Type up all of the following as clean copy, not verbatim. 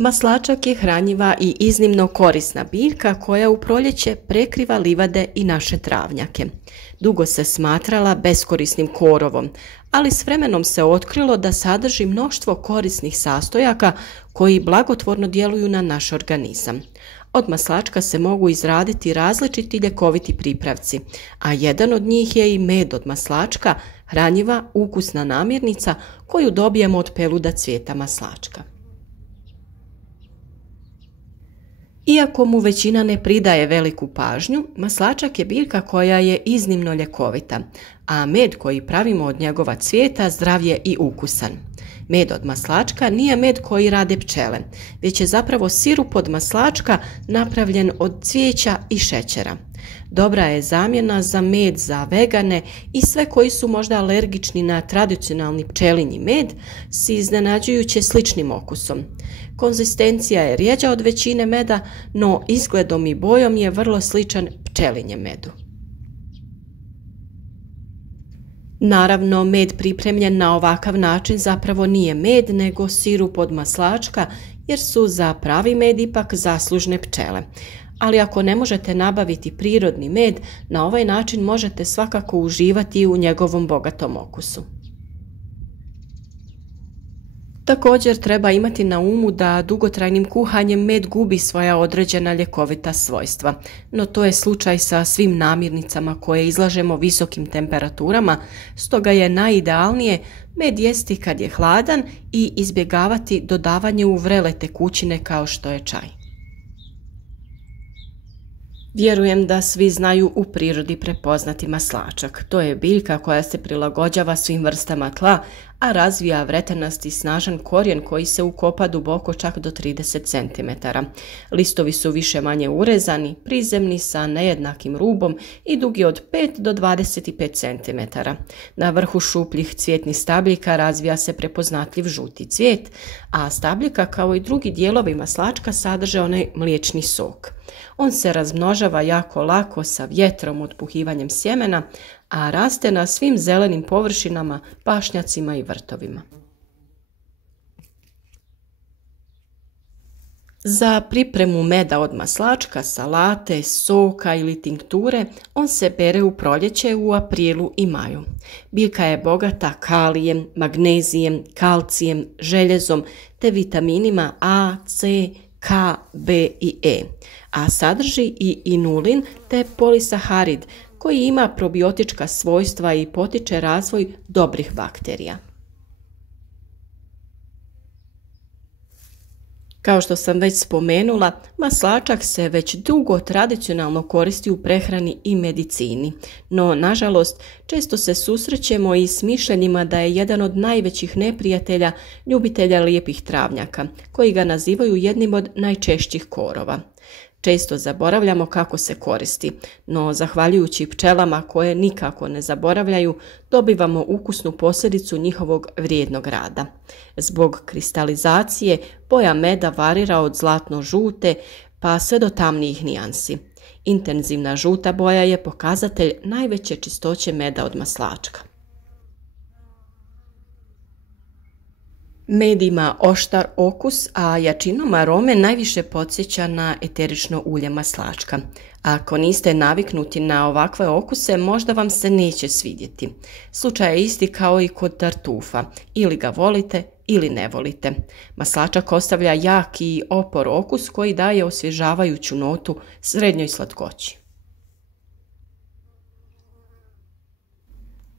Maslačak je hranjiva i iznimno korisna biljka koja u proljeće prekriva livade i naše travnjake. Dugo se smatrala beskorisnim korovom, ali s vremenom se otkrilo da sadrži mnoštvo korisnih sastojaka koji blagotvorno djeluju na naš organizam. Od maslačka se mogu izraditi različiti ljekoviti pripravci, a jedan od njih je i med od maslačka, hranjiva, ukusna namirnica koju dobijemo od peluda cvijeta maslačka. Iako mu većina ne pridaje veliku pažnju, maslačak je biljka koja je iznimno ljekovita, a med koji pravimo od njegova cvijeta zdrav je i ukusan. Med od maslačka nije med koji rade pčele, već je zapravo sirup od maslačka napravljen od cvijeća i šećera. Dobra je zamjena za med za vegane i sve koji su možda alergični na tradicionalni pčelinji med s iznenađujuće sličnim okusom. Konzistencija je rjeđa od većine meda, no izgledom i bojom je vrlo sličan pčelinjem medu. Naravno, med pripremljen na ovakav način zapravo nije med, nego sirup od maslačka, jer su za pravi med ipak zaslužne pčele. Ali ako ne možete nabaviti prirodni med, na ovaj način možete svakako uživati u njegovom bogatom okusu. Također treba imati na umu da dugotrajnim kuhanjem med gubi svoja određena ljekovita svojstva, no to je slučaj sa svim namirnicama koje izlažemo visokim temperaturama, stoga je najidealnije med jesti kad je hladan i izbjegavati dodavanje u vrele tekućine kao što je čaj. Vjerujem da svi znaju u prirodi prepoznati maslačak. To je biljka koja se prilagođava svim vrstama tla, a razvija vretenasti snažan korijen koji se ukopa duboko čak do 30 cm. Listovi su više manje urezani, prizemni sa nejednakim rubom i dugi od 5 do 25 cm. Na vrhu šupljih cvjetnih stabljika razvija se prepoznatljiv žuti cvijet, a stabljika kao i drugi dijelovi maslačka sadrže onaj mliječni sok. On se razmnožava jako lako sa vjetrom otpuhivanjem sjemena, a raste na svim zelenim površinama, pašnjacima i vrtovima. Za pripremu meda od maslačka, salate, soka ili tinkture, on se bere u proljeće u aprilu i maju. Biljka je bogata kalijem, magnezijem, kalcijem, željezom te vitaminima A, C, K, B i E, a sadrži i inulin te polisaharid koji ima probiotička svojstva i potiče razvoj dobrih bakterija. Kao što sam već spomenula, maslačak se već dugo tradicionalno koristi u prehrani i medicini, no nažalost često se susrećemo i s mišljenjima da je jedan od najvećih neprijatelja ljubitelja lijepih travnjaka, koji ga nazivaju jednim od najčešćih korova. Često zaboravljamo kako se koristi, no zahvaljujući pčelama koje nikako ne zaboravljaju, dobivamo ukusnu posljedicu njihovog vrijednog rada. Zbog kristalizacije boja meda varira od zlatno-žute pa sve do tamnijih nijansi. Intenzivna žuta boja je pokazatelj najveće čistoće meda od maslačka. Med ima oštar okus, a jačinom arome najviše podsjeća na eterično ulje maslačka. Ako niste naviknuti na ovakve okuse, možda vam se neće svidjeti. Slučaj je isti kao i kod tartufa, ili ga volite ili ne volite. Maslačak ostavlja jak i opor okus koji daje osvježavajuću notu srednjoj slatkoći.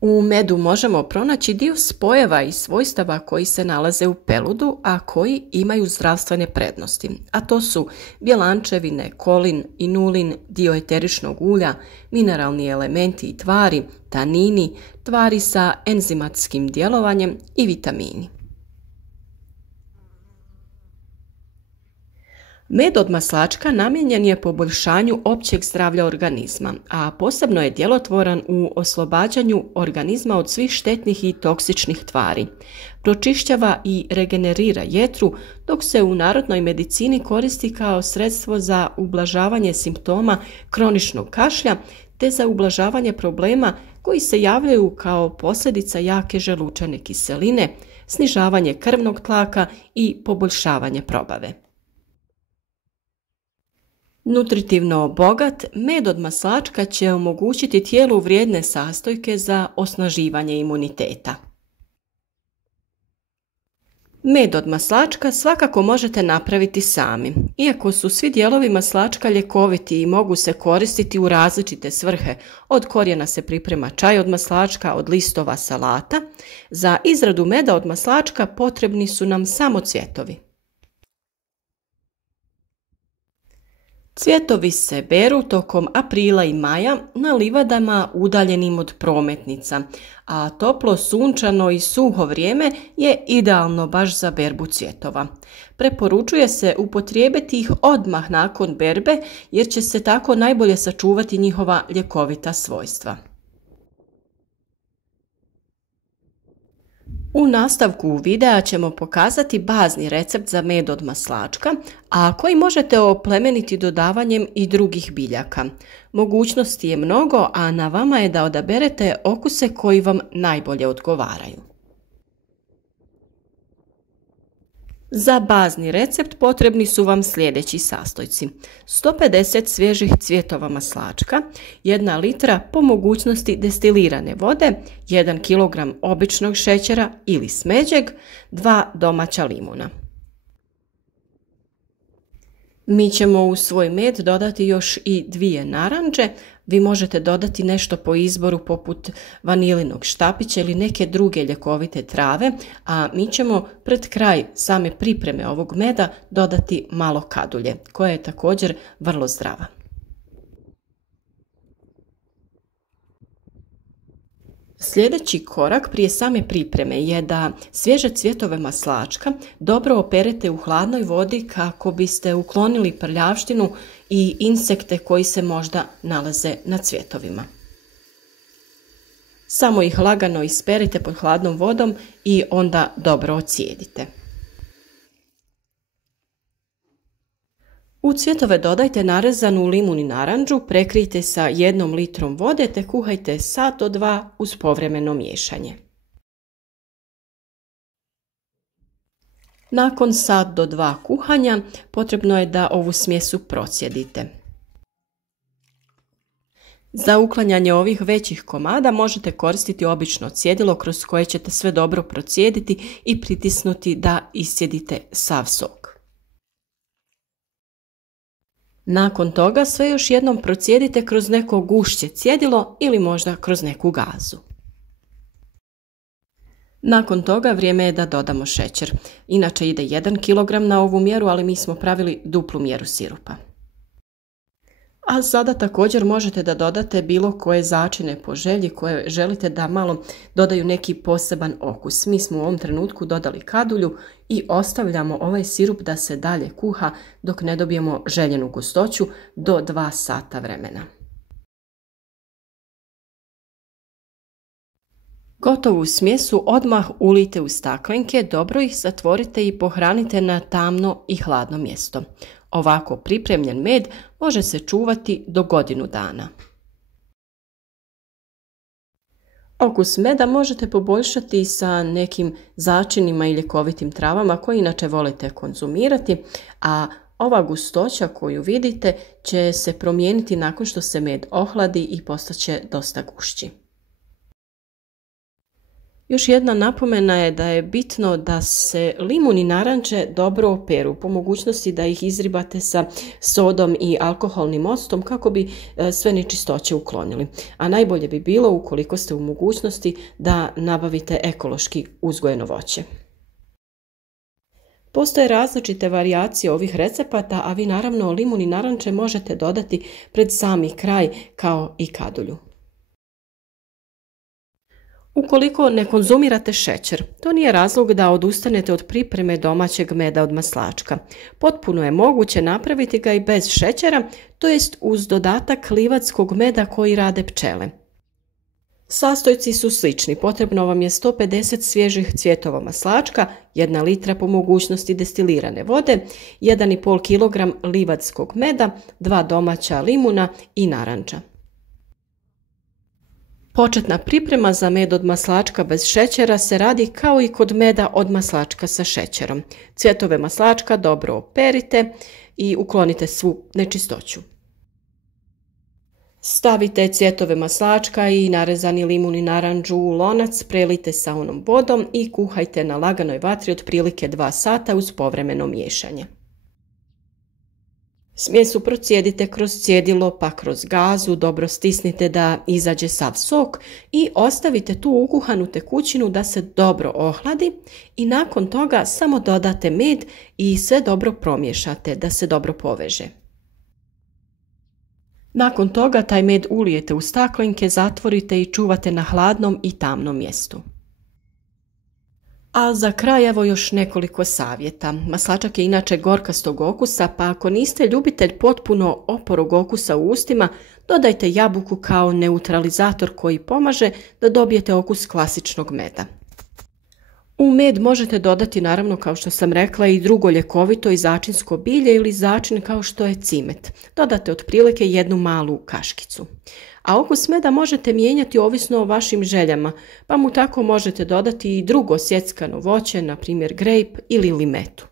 U medu možemo pronaći dio spojeva i svojstava koji se nalaze u peludu, a koji imaju zdravstvene prednosti, a to su bjelančevine, kolin, inulin, dio eteričnog ulja, mineralni elementi i tvari, tanini, tvari sa enzimatskim djelovanjem i vitamini. Med od maslačka namijenjen je poboljšanju općeg zdravlja organizma, a posebno je djelotvoran u oslobađanju organizma od svih štetnih i toksičnih tvari. Pročišćava i regenerira jetru, dok se u narodnoj medicini koristi kao sredstvo za ublažavanje simptoma kroničnog kašlja te za ublažavanje problema koji se javljaju kao posljedica jake želučane kiseline, snižavanje krvnog tlaka i poboljšavanje probave. Nutritivno bogat med od maslačka će omogućiti tijelu vrijedne sastojke za osnaživanje imuniteta. Med od maslačka svakako možete napraviti sami. Iako su svi dijelovi maslačka ljekoviti i mogu se koristiti u različite svrhe, od korijena se priprema čaj od maslačka, od listova salata, za izradu meda od maslačka potrebni su nam samo cvjetovi. Cvjetovi se beru tokom aprila i maja na livadama udaljenim od prometnica, a toplo, sunčano i suho vrijeme je idealno baš za berbu cvjetova. Preporučuje se upotrijebiti ih odmah nakon berbe jer će se tako najbolje sačuvati njihova ljekovita svojstva. U nastavku videa ćemo pokazati bazni recept za med od maslačka, a koji možete oplemeniti dodavanjem i drugih biljaka. Mogućnosti je mnogo, a na vama je da odaberete okuse koji vam najbolje odgovaraju. Za bazni recept potrebni su vam sljedeći sastojci: 150 svježih cvjetova maslačka, 1 litra po mogućnosti destilirane vode, 1 kg običnog šećera ili smeđeg, 2 domaća limuna. Mi ćemo u svoj med dodati još i 2 naranče. Vi možete dodati nešto po izboru poput vanilinog štapića ili neke druge ljekovite trave, a mi ćemo pred kraj same pripreme ovog meda dodati malo kadulje, koja je također vrlo zdrava. Sljedeći korak prije same pripreme je da svježe cvjetove maslačka dobro operete u hladnoj vodi kako biste uklonili prljavštinu i insekte koji se možda nalaze na cvjetovima. Samo ih lagano isperite pod hladnom vodom i onda dobro ocijedite. U cvjetove dodajte narezanu limun i naranđu, prekrijte sa 1 litrom vode te kuhajte sat do 2 uz povremeno miješanje. Nakon sat do 2 kuhanja potrebno je da ovu smjesu procijedite. Za uklanjanje ovih većih komada možete koristiti obično cjedilo kroz koje ćete sve dobro procijediti i pritisnuti da iscijedite sav sok. Nakon toga sve još jednom procijedite kroz neko gušće cjedilo ili možda kroz neku gazu. Nakon toga vrijeme je da dodamo šećer. Inače ide 1 kg na ovu mjeru, ali mi smo pravili duplu mjeru sirupa. A sada također možete da dodate bilo koje začine po želji koje želite da malo dodaju neki poseban okus. Mi smo u ovom trenutku dodali kadulju i ostavljamo ovaj sirup da se dalje kuha dok ne dobijemo željenu gustoću do 2 sata vremena. Gotovu smjesu odmah ulijte u staklenke, dobro ih zatvorite i pohranite na tamno i hladno mjesto. Ovako pripremljen med može se čuvati do godinu dana. Okus meda možete poboljšati sa nekim začinima i ljekovitim travama koje inače volite konzumirati, a ova gustoća koju vidite će se promijeniti nakon što se med ohladi i postaće dosta gušći. Još jedna napomena je da je bitno da se limun i naranče dobro operu, po mogućnosti da ih izribate sa sodom i alkoholnim octom kako bi sve nečistoće uklonili. A najbolje bi bilo, ukoliko ste u mogućnosti, da nabavite ekološki uzgojeno voće. Postoje različite varijacije ovih recepata, a vi naravno limun i naranče možete dodati pred sami kraj kao i kadulju. Ukoliko ne konzumirate šećer, to nije razlog da odustanete od pripreme domaćeg meda od maslačka. Potpuno je moguće napraviti ga i bez šećera, to jest uz dodatak livatskog meda koji rade pčele. Sastojci su slični, potrebno vam je 150 svježih cvjetova maslačka, 1 litra po mogućnosti destilirane vode, 1,5 kg livatskog meda, 2 domaća limuna i naranča. Početna priprema za med od maslačka bez šećera se radi kao i kod meda od maslačka sa šećerom. Cvjetove maslačka dobro operite i uklonite svu nečistoću. Stavite cvjetove maslačka i narezani limun i naranđu u lonac, prelijte sa onom vodom i kuhajte na laganoj vatri otprilike 2 sata uz povremeno miješanje. Smjesu procijedite kroz cjedilo pa kroz gazu, dobro stisnite da izađe sav sok i ostavite tu ukuhanu tekućinu da se dobro ohladi i nakon toga samo dodate med i sve dobro promiješate da se dobro poveže. Nakon toga taj med ulijete u staklenke, zatvorite i čuvate na hladnom i tamnom mjestu. A za kraj evo još nekoliko savjeta. Maslačak je inače gorkastog okusa, pa ako niste ljubitelj potpuno oporog okusa u ustima, dodajte jabuku kao neutralizator koji pomaže da dobijete okus klasičnog meda. U med možete dodati, naravno kao što sam rekla, i drugo ljekovito i začinsko bilje ili začin kao što je cimet. Dodate otprilike 1 malu kaškicu. A okus meda možete mijenjati ovisno o vašim željama, pa mu tako možete dodati i drugo sjeckano voće, na primjer grejp ili limetu.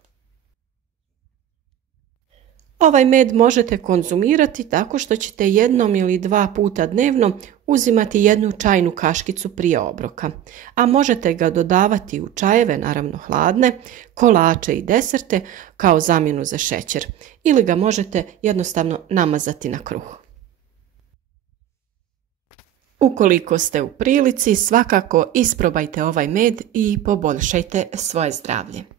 Ovaj med možete konzumirati tako što ćete 1 ili 2 puta dnevno uzimati 1 čajnu kaškicu prije obroka, a možete ga dodavati u čajeve, naravno hladne, kolače i deserte kao zamjenu za šećer ili ga možete jednostavno namazati na kruh. Ukoliko ste u prilici, svakako isprobajte ovaj med i poboljšajte svoje zdravlje.